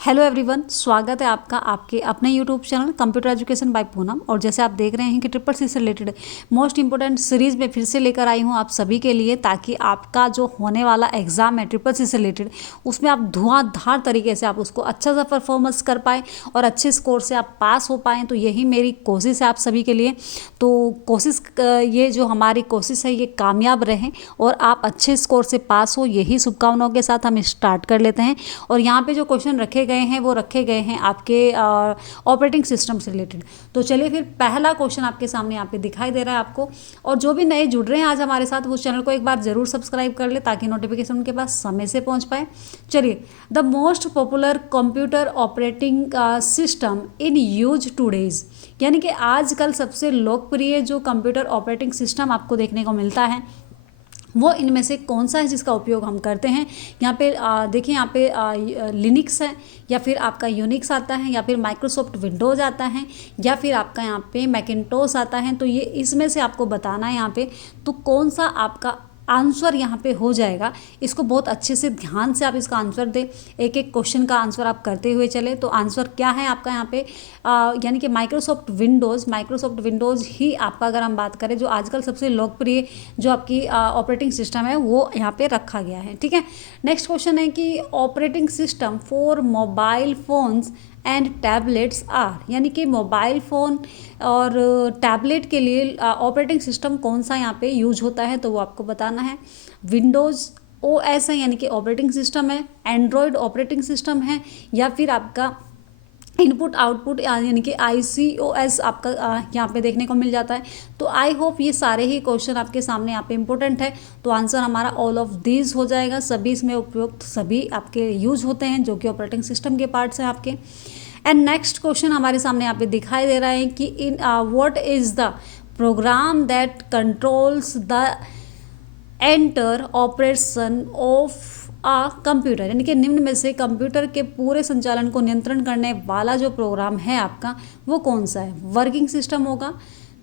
Hello everyone, स्वागत है आपका आपके अपने YouTube channel computer education by Poonam. और जैसे आप देख रहे हैं कि ट्रिपल सी से रिलेटेड मोस्ट इंपॉर्टेंट सीरीज़ में फिर से लेकर आई हूँ आप सभी के लिए, ताकि आपका जो होने वाला एग्ज़ाम है ट्रिपल सी से रिलेटेड, उसमें आप धुआंधार तरीके से आप उसको अच्छा सा परफॉर्मेंस कर पाएँ और अच्छे स्कोर से आप पास हो पाएँ। तो यही मेरी कोशिश है आप सभी के लिए। तो कोशिश ये जो हमारी कोशिश है ये कामयाब रहे और आप अच्छे स्कोर से पास हो, यही शुभकामनाओं के साथ हम स्टार्ट कर लेते हैं। और यहाँ पे जो क्वेश्चन रखे गए हैं वो रखे गए हैं आपके ऑपरेटिंग सिस्टम से रिलेटेड। तो चलिए फिर पहला क्वेश्चन आपके सामने यहाँ पे दिखाई दे रहा है आपको। और जो भी नए जुड़ रहे हैं आज हमारे साथ, वो चैनल को एक बार जरूर सब्सक्राइब कर ले ताकि नोटिफिकेशन उनके पास समय से पहुँच पाए। चलिए, the most popular computer operating system in use today's, यानी कि आजकल सबसे लोकप्रिय जो कंप्यूटर ऑपरेटिंग सिस्टम आपको देखने को मिलता है वो इनमें से कौन सा है जिसका उपयोग हम करते हैं। यहाँ पे देखिए, यहाँ पे लिनक्स है, या फिर आपका यूनिक्स आता है, या फिर माइक्रोसॉफ्ट विंडोज़ आता है, या फिर आपका यहाँ पे मैकिन्टोश आता है। तो ये इसमें से आपको बताना है यहाँ पे तो कौन सा आपका आंसर यहाँ पे हो जाएगा। इसको बहुत अच्छे से ध्यान से आप इसका आंसर दें, एक एक क्वेश्चन का आंसर आप करते हुए चले। तो आंसर क्या है आपका यहाँ पे, यानी कि माइक्रोसॉफ्ट विंडोज़ ही आपका, अगर हम बात करें जो आजकल सबसे लोकप्रिय जो आपकी ऑपरेटिंग सिस्टम है वो यहाँ पे रखा गया है। ठीक है, नेक्स्ट क्वेश्चन है कि operating system for mobile phones and tablets are, यानी कि मोबाइल फ़ोन और टैबलेट के लिए ऑपरेटिंग सिस्टम कौन सा यहाँ पे यूज होता है, तो वो आपको बताना है। विंडोज़ OS है, यानी कि ऑपरेटिंग सिस्टम है, एंड्रॉयड ऑपरेटिंग सिस्टम है, या फिर आपका इनपुट आउटपुट यानी कि ICOS आपका यहाँ पे देखने को मिल जाता है। तो आई होप ये सारे ही क्वेश्चन आपके सामने यहाँ पे इंपॉर्टेंट है। तो आंसर हमारा ऑल ऑफ दीज हो जाएगा। सभी इसमें उपयुक्त सभी आपके यूज होते हैं जो कि ऑपरेटिंग सिस्टम के पार्ट्स हैं आपके। एंड नेक्स्ट क्वेश्चन हमारे सामने यहाँ पे दिखाई दे रहा है कि in what is the program that controls the entire operation of computer, यानी कि निम्न में से कंप्यूटर के पूरे संचालन को नियंत्रण करने वाला जो प्रोग्राम है आपका वो कौन सा है। वर्किंग सिस्टम होगा,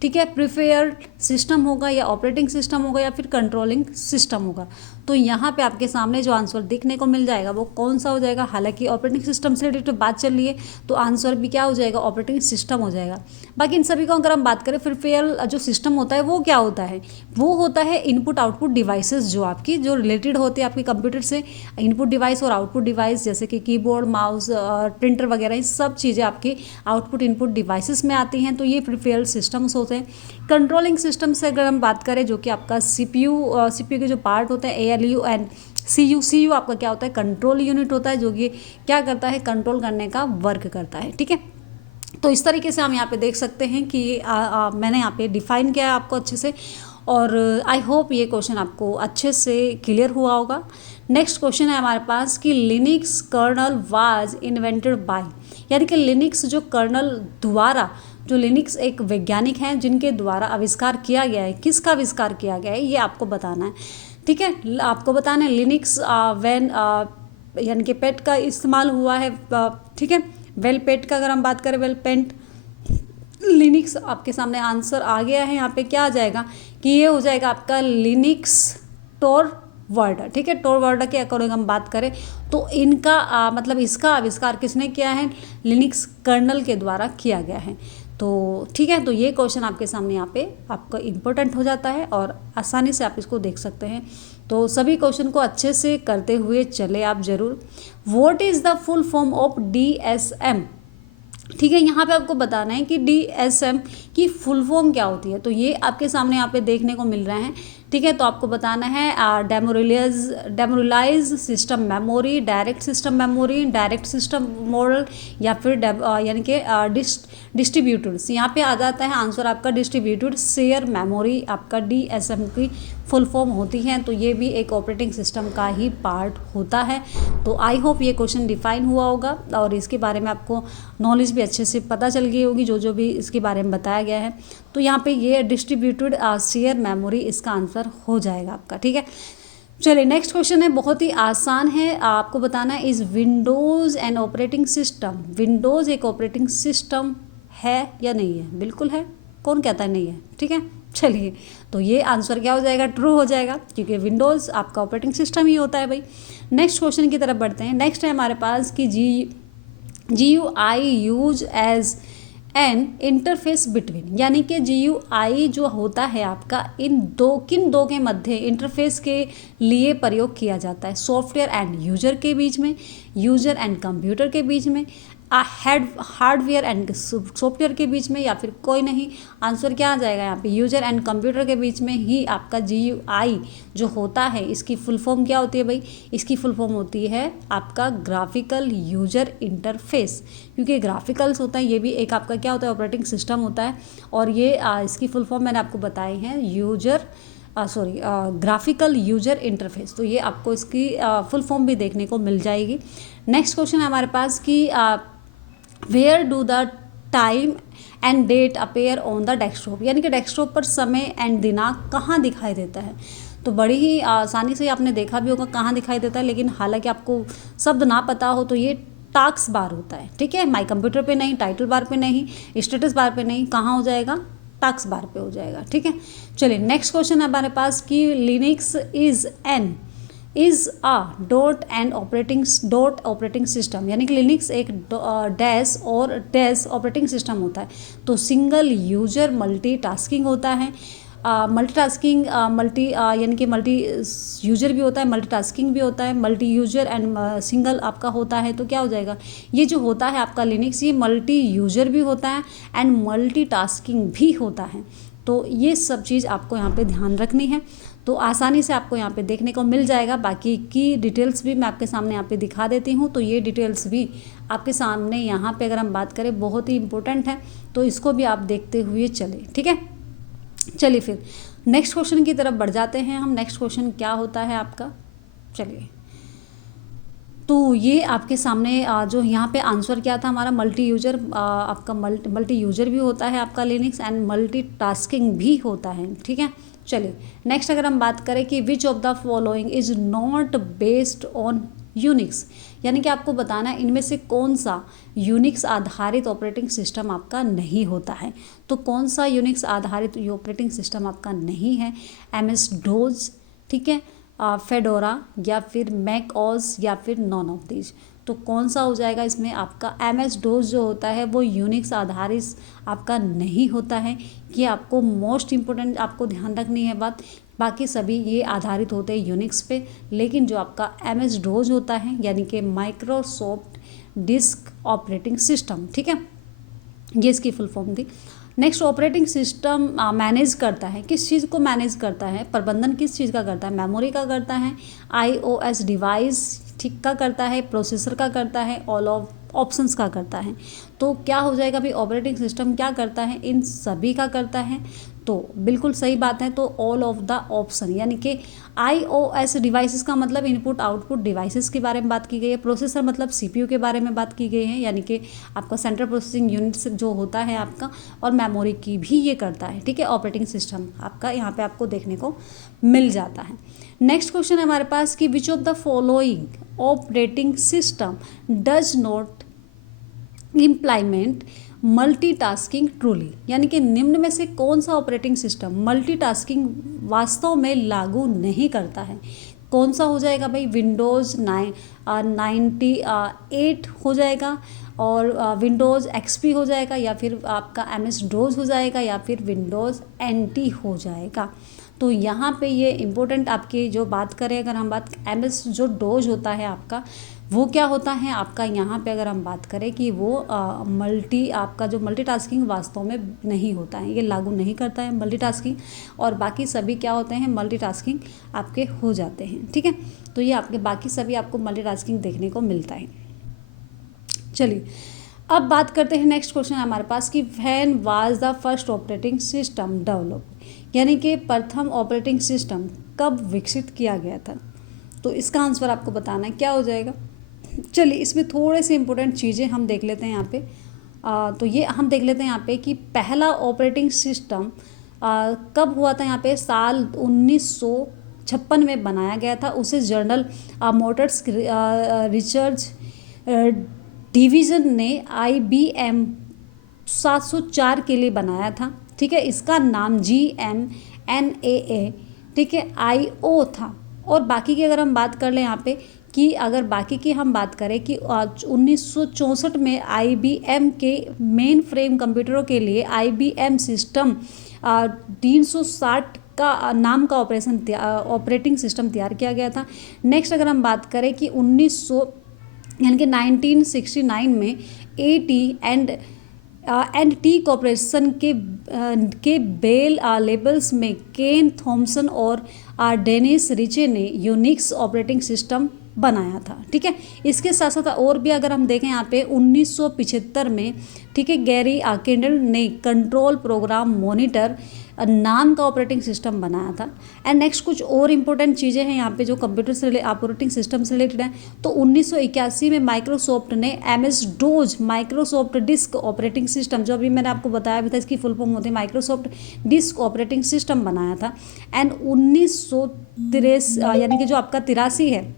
ठीक है, प्रिफेयर्ड सिस्टम होगा, या ऑपरेटिंग सिस्टम होगा, या फिर कंट्रोलिंग सिस्टम होगा। तो यहाँ पे आपके सामने जो आंसर दिखने को मिल जाएगा वो कौन सा हो जाएगा। हालांकि ऑपरेटिंग सिस्टम से रिलेटेड बात चल रही है तो आंसर भी क्या हो जाएगा, ऑपरेटिंग सिस्टम हो जाएगा। बाकी इन सभी को अगर हम बात करें, प्रिफेयर जो सिस्टम होता है वो क्या होता है, वो होता है इनपुट आउटपुट डिवाइसेस जो आपकी जो रिलेटेड होती है आपके कंप्यूटर से। इनपुट डिवाइस और आउटपुट डिवाइस जैसे कि कीबोर्ड, माउस, प्रिंटर वगैरह, ये सब चीज़ें आपकी आउटपुट इनपुट डिवाइसेस में आती हैं। तो ये प्रिफेयर सिस्टम्स होते हैं। कंट्रोलिंग सिस्टम से अगर हम बात करें, जो कि आपका CPU के जो पार्ट होते हैं, ALU एंड CU आपका क्या होता है, कंट्रोल यूनिट होता है, जो कि क्या करता है, कंट्रोल करने का वर्क करता है। ठीक है, तो इस तरीके से हम यहाँ पे देख सकते हैं कि मैंने यहाँ पे डिफाइन किया है आपको अच्छे से। और आई होप ये क्वेश्चन आपको अच्छे से क्लियर हुआ होगा। नेक्स्ट क्वेश्चन है हमारे पास कि Linux kernel was invented by, यानी कि लिनक्स जो कर्नल द्वारा, जो लिनक्स एक वैज्ञानिक हैं जिनके द्वारा आविष्कार किया गया है, किसका आविष्कार किया गया है ये आपको बताना है। ठीक है, आपको बताना है लिनक्स व्हेन, यानी कि पेट का इस्तेमाल हुआ है। ठीक है, वेल पेट का अगर हम बात करें, वेल पेंट लिनक्स आपके सामने आंसर आ गया है। यहाँ पे क्या आ जाएगा कि ये हो जाएगा आपका लिनक्स टोर वर्ड। ठीक है, टोर वर्ड के अकॉर्डिंग हम बात करें तो इनका मतलब इसका आविष्कार किसने किया है, लिनक्स कर्नल के द्वारा किया गया है। तो ठीक है, तो ये क्वेश्चन आपके सामने यहाँ पे आपका इम्पोर्टेंट हो जाता है और आसानी से आप इसको देख सकते हैं। तो सभी क्वेश्चन को अच्छे से करते हुए चले आप जरूर। What is the full form of DSM, ठीक है, यहाँ पे आपको बताना है कि DSM की फुल फॉर्म क्या होती है। तो ये आपके सामने यहाँ पे देखने को मिल रहा है। ठीक है, तो आपको बताना है demoralize system memory, direct system memory, direct system model, या फिर यानी कि डिस्ट्रीब्यूटेड। यहाँ पे आ जाता है आंसर आपका डिस्ट्रीब्यूटेड शेयर मेमोरी आपका DSM की फुल फॉर्म होती है। तो ये भी एक ऑपरेटिंग सिस्टम का ही पार्ट होता है। तो आई होप ये क्वेश्चन डिफाइन हुआ होगा और इसके बारे में आपको नॉलेज भी अच्छे से पता चल गई होगी जो जो भी इसके बारे में बताया गया है। तो यहाँ पे ये डिस्ट्रीब्यूटेड शेयर मेमोरी इसका आंसर हो जाएगा आपका। ठीक है, चलिए नेक्स्ट क्वेश्चन है, बहुत ही आसान है। आपको बताना है is Windows an operating system, Windows एक ऑपरेटिंग सिस्टम है या नहीं है। बिल्कुल है, कौन कहता है नहीं है। ठीक है, चलिए तो ये आंसर क्या हो जाएगा, ट्रू हो जाएगा, क्योंकि विंडोज़ आपका ऑपरेटिंग सिस्टम ही होता है भाई। नेक्स्ट क्वेश्चन की तरफ बढ़ते हैं। नेक्स्ट है हमारे पास कि GUI use as an interface between, यानी कि GUI जो होता है आपका किन दो के मध्य इंटरफेस के लिए प्रयोग किया जाता है, सॉफ्टवेयर एंड यूजर के बीच में, यूजर एंड कंप्यूटर के बीच में, हार्डवेयर एंड सॉफ्टवेयर के बीच में, या फिर कोई नहीं। आंसर क्या आ जाएगा यहाँ पे, यूजर एंड कंप्यूटर के बीच में ही आपका GUI जो होता है, इसकी फुल फॉर्म क्या होती है भाई, इसकी फुल फॉर्म होती है आपका ग्राफिकल यूजर इंटरफेस, क्योंकि ग्राफिकल्स होता है, ये भी एक आपका क्या होता है, ऑपरेटिंग सिस्टम होता है। और ये इसकी फुल फॉर्म मैंने आपको बताई है, ग्राफिकल यूजर इंटरफेस। तो ये आपको इसकी फुल फॉर्म भी देखने को मिल जाएगी। नेक्स्ट क्वेश्चन है हमारे पास कि where do the time and date appear on the desktop, यानी कि डेस्कटॉप पर समय एंड दिनांक कहाँ दिखाई देता है। तो बड़ी ही आसानी से आपने देखा भी होगा कहाँ दिखाई देता है, लेकिन हालांकि आपको शब्द ना पता हो तो ये टास्क बार होता है, ठीक है। माई कंप्यूटर पे नहीं, टाइटल बार पे नहीं, स्टेटस बार पे नहीं, कहाँ हो जाएगा, टास्क बार पे हो जाएगा, ठीक है। चलिए नेक्स्ट क्वेश्चन है हमारे पास कि Linux is a dot operating system, यानी कि लिनक्स एक डैश और डैश ऑपरेटिंग सिस्टम होता है। तो सिंगल यूजर मल्टीटास्किंग होता है, मल्टीटास्किंग यानी कि मल्टी यूजर भी होता है, मल्टीटास्किंग भी होता है, मल्टी यूजर एंड सिंगल आपका होता है। तो क्या हो जाएगा, ये जो होता है आपका लिनक्स, ये मल्टी यूजर भी होता है एंड मल्टीटास्किंग भी होता है। तो ये सब चीज़ आपको यहाँ पे ध्यान रखनी है। तो आसानी से आपको यहाँ पे देखने को मिल जाएगा। बाकी की डिटेल्स भी मैं आपके सामने यहाँ पे दिखा देती हूँ। तो ये डिटेल्स भी आपके सामने यहाँ पे अगर हम बात करें बहुत ही इंपॉर्टेंट है, तो इसको भी आप देखते हुए चले, ठीक है। चलिए फिर नेक्स्ट क्वेश्चन की तरफ बढ़ जाते हैं हम। नेक्स्ट क्वेश्चन क्या होता है आपका, चलिए तो ये आपके सामने जो यहाँ पे आंसर क्या था हमारा, मल्टी यूजर, आपका मल्टी यूजर भी होता है आपका लिनक्स एंड मल्टीटास्किंग भी होता है, ठीक है। चलिए नेक्स्ट अगर हम बात करें कि which of the following is not based on Unix, यानी कि आपको बताना है इनमें से कौन सा यूनिक्स आधारित ऑपरेटिंग सिस्टम आपका नहीं होता है। तो कौन सा यूनिक्स आधारित ऑपरेटिंग सिस्टम आपका नहीं है, MS DOS, ठीक है, फेडोरा या फिर मैक ओएस या फिर नॉन ऑफ दीज। तो कौन सा हो जाएगा इसमें आपका, MS DOS जो होता है वो यूनिक्स आधारित आपका नहीं होता है। ये आपको मोस्ट इम्पोर्टेंट आपको ध्यान रखनी है बात। बाकी सभी ये आधारित होते हैं यूनिक्स पे, लेकिन जो आपका MS DOS होता है यानी कि माइक्रोसॉफ्ट डिस्क ऑपरेटिंग सिस्टम, ठीक है, ये इसकी फुल फॉर्म थी। नेक्स्ट ऑपरेटिंग सिस्टम मैनेज करता है, किस चीज़ को मैनेज करता है, प्रबंधन किस चीज़ का करता है, मेमोरी का करता है, iOS डिवाइस ठीक का करता है, प्रोसेसर का करता है, ऑल ऑफ ऑप्शंस का करता है। तो क्या हो जाएगा भाई, ऑपरेटिंग सिस्टम क्या करता है, इन सभी का करता है। तो बिल्कुल सही बात है। तो ऑल ऑफ द ऑप्शन, यानी कि iOS डिवाइसेस का मतलब इनपुट आउटपुट डिवाइसेस के बारे में बात की गई है, प्रोसेसर मतलब CPU के बारे में बात की गई है, यानी कि आपका सेंट्रल प्रोसेसिंग यूनिट जो होता है आपका, और मेमोरी की भी ये करता है, ठीक है। ऑपरेटिंग सिस्टम आपका यहाँ पे आपको देखने को मिल जाता है। नेक्स्ट क्वेश्चन है हमारे पास कि which of the following operating system does not implement multitasking truly, यानी कि निम्न में से कौन सा ऑपरेटिंग सिस्टम मल्टीटास्किंग वास्तव में लागू नहीं करता है। कौन सा हो जाएगा भाई, विंडोज़ 98 हो जाएगा, और विंडोज़ XP हो जाएगा, या फिर आपका MS DOS हो जाएगा, या फिर विंडोज़ NT हो जाएगा। तो यहाँ पे ये इम्पोर्टेंट आपकी जो बात करें, अगर हम बात MS जो DOS होता है आपका, वो क्या होता है आपका, यहाँ पे अगर हम बात करें कि वो आपका जो मल्टीटास्किंग वास्तव में नहीं होता है, ये लागू नहीं करता है मल्टीटास्किंग, और बाकी सभी क्या होते हैं, मल्टीटास्किंग आपके हो जाते हैं, ठीक है। तो ये आपके बाकी सभी आपको मल्टीटास्किंग देखने को मिलता है। चलिए अब बात करते हैं, नेक्स्ट क्वेश्चन है हमारे पास कि when was the first operating system develop, यानी कि प्रथम ऑपरेटिंग सिस्टम कब विकसित किया गया था। तो इसका आंसर आपको बताना है, क्या हो जाएगा। चलिए इसमें थोड़े से इंपॉर्टेंट चीज़ें हम देख लेते हैं यहाँ पे। तो ये हम देख लेते हैं यहाँ पे कि पहला ऑपरेटिंग सिस्टम कब हुआ था। यहाँ पे साल 1956 में बनाया गया था। उसे जनरल मोटर्स रिसर्च डिवीज़न ने IBM 704 के लिए बनाया था, ठीक है। इसका नाम GMNAA, ठीक है, IO था। और बाकी की अगर हम बात कर लें यहाँ पे कि अगर बाकी की हम बात करें कि 1964 में IBM के मेन फ्रेम कंप्यूटरों के लिए IBM सिस्टम 360 का नाम का ऑपरेटिंग सिस्टम तैयार किया गया था। नेक्स्ट अगर हम बात करें कि 1969 में AT एंड टी कॉरपोरेशन के बेल लेबल्स में केन थॉमसन और डेनिस रिचे ने यूनिक्स ऑपरेटिंग सिस्टम बनाया था। ठीक है, इसके साथ साथ और भी अगर हम देखें यहाँ पे 1975 में, ठीक है, गैरी केंडल ने कंट्रोल प्रोग्राम मॉनिटर नाम का ऑपरेटिंग सिस्टम बनाया था। एंड नेक्स्ट कुछ और इंपॉर्टेंट चीज़ें हैं यहाँ पे जो कंप्यूटर से ऑपरेटिंग सिस्टम से रिलेटेड है। तो 1981 में माइक्रोसॉफ्ट ने MS dose Microsoft disk operating system, जो अभी मैंने आपको बताया भी था, इसकी फुल फॉर्म होती है माइक्रोसॉफ्ट डिस्क ऑपरेटिंग सिस्टम बनाया था। एंड 1983 यानी कि जो आपका 83 है,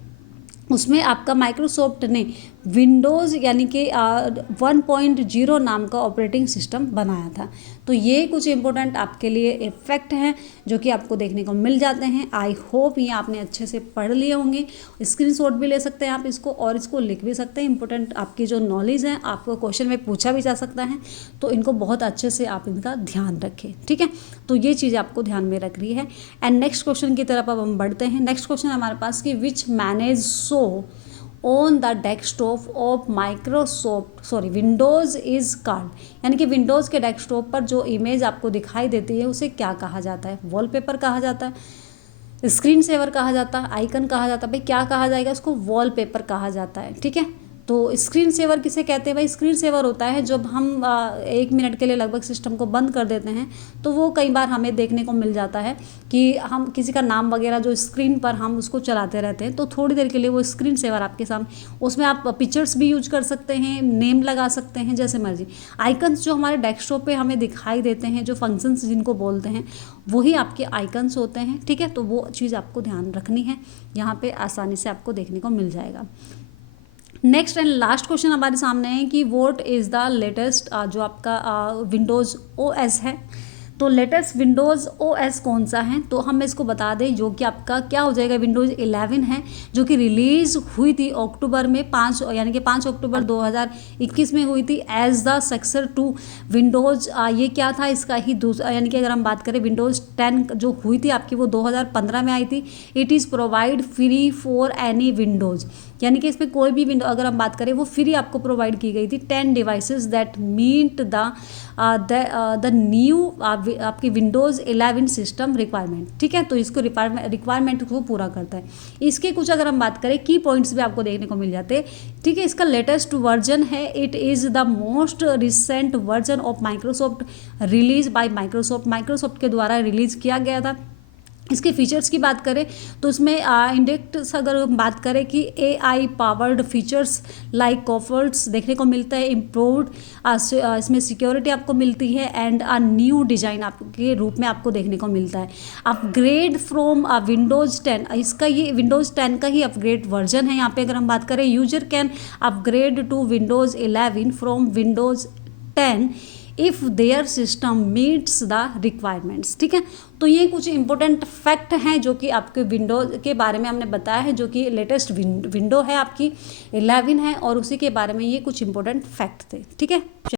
उसमें आपका माइक्रोसॉफ्ट ने विंडोज़ यानी कि 1.0 नाम का ऑपरेटिंग सिस्टम बनाया था। तो ये कुछ इंपॉर्टेंट आपके लिए इफेक्ट हैं जो कि आपको देखने को मिल जाते हैं। आई होप ये आपने अच्छे से पढ़ लिए होंगे। स्क्रीनशॉट भी ले सकते हैं आप इसको, और इसको लिख भी सकते हैं। इंपॉर्टेंट आपकी जो नॉलेज है आपको क्वेश्चन में पूछा भी जा सकता है, तो इनको बहुत अच्छे से आप इनका ध्यान रखें। ठीक है, तो ये चीज़ आपको ध्यान में रख रही है। एंड नेक्स्ट क्वेश्चन की तरफ अब हम बढ़ते हैं। नेक्स्ट क्वेश्चन हमारे पास कि which manage so on the desktop of Windows is called, यानी कि विंडोज़ के डेस्कटॉप पर जो इमेज आपको दिखाई देती है उसे क्या कहा जाता है? वॉलपेपर कहा जाता है, स्क्रीन सेवर कहा जाता है, आइकन कहा जाता है। भाई क्या कहा जाएगा? इसको वॉलपेपर कहा जाता है। ठीक है, तो स्क्रीन सेवर किसे कहते हैं? भाई स्क्रीन सेवर होता है जब हम 1 मिनट के लिए लगभग सिस्टम को बंद कर देते हैं, तो वो कई बार हमें देखने को मिल जाता है कि हम किसी का नाम वगैरह जो स्क्रीन पर हम उसको चलाते रहते हैं, तो थोड़ी देर के लिए वो स्क्रीन सेवर आपके सामने, उसमें आप पिक्चर्स भी यूज कर सकते हैं, नेम लगा सकते हैं, जैसे मर्जी। आइकन्स जो हमारे डेस्कटॉप पे हमें दिखाई देते हैं, जो फंक्शंस जिनको बोलते हैं, वही आपके आइकन्स होते हैं। ठीक है, तो वो चीज़ आपको ध्यान रखनी है, यहाँ पे आसानी से आपको देखने को मिल जाएगा। नेक्स्ट एंड लास्ट क्वेश्चन हमारे सामने है कि व्हाट इज़ द लेटेस्ट जो आपका विंडोज़ OS है, तो लेटेस्ट विंडोज़ OS कौन सा है? तो हम इसको बता दें, जो कि आपका क्या हो जाएगा, विंडोज़ 11 है, जो कि रिलीज़ हुई थी अक्टूबर में 5 यानी कि 5 अक्टूबर 2021 में हुई थी as the successor to Windows. ये क्या था इसका ही दूसरा, यानी कि अगर हम बात करें विंडोज़ 10 जो हुई थी आपकी, वो 2015 में आई थी। It is provide free for any Windows, यानी कि इसमें कोई भी विंडो अगर हम बात करें वो फ्री आपको प्रोवाइड की गई थी। 10 devices that meet the new आपकी विंडोज़ 11 सिस्टम रिक्वायरमेंट। ठीक है, तो इसको रिक्वायरमेंट को पूरा करता है। इसके कुछ अगर हम बात करें की पॉइंट्स भी आपको देखने को मिल जाते हैं। ठीक है, इसका लेटेस्ट वर्जन है, it is the most recent version of Microsoft release by Microsoft के द्वारा रिलीज़ किया गया था। इसके फीचर्स की बात करें तो इसमें इंडेक्स अगर हम बात करें कि AI पावर्ड फीचर्स लाइक कॉफर्ट्स देखने को मिलता है, इम्प्रूव्ड इसमें सिक्योरिटी आपको मिलती है, एंड न्यू डिज़ाइन आपके रूप में आपको देखने को मिलता है। अपग्रेड फ्रॉम विंडोज़ 10, इसका ये विंडोज़ 10 का ही अपग्रेड वर्जन है। यहाँ पे अगर हम बात करें user can upgrade to Windows 11 from Windows 10 if their system meets the requirements. ठीक है, तो ये कुछ इंपॉर्टेंट फैक्ट हैं जो कि आपके विंडो के बारे में हमने बताया है, जो कि लेटेस्ट विंडो है आपकी 11 है, और उसी के बारे में ये कुछ इंपॉर्टेंट फैक्ट थे। ठीक है।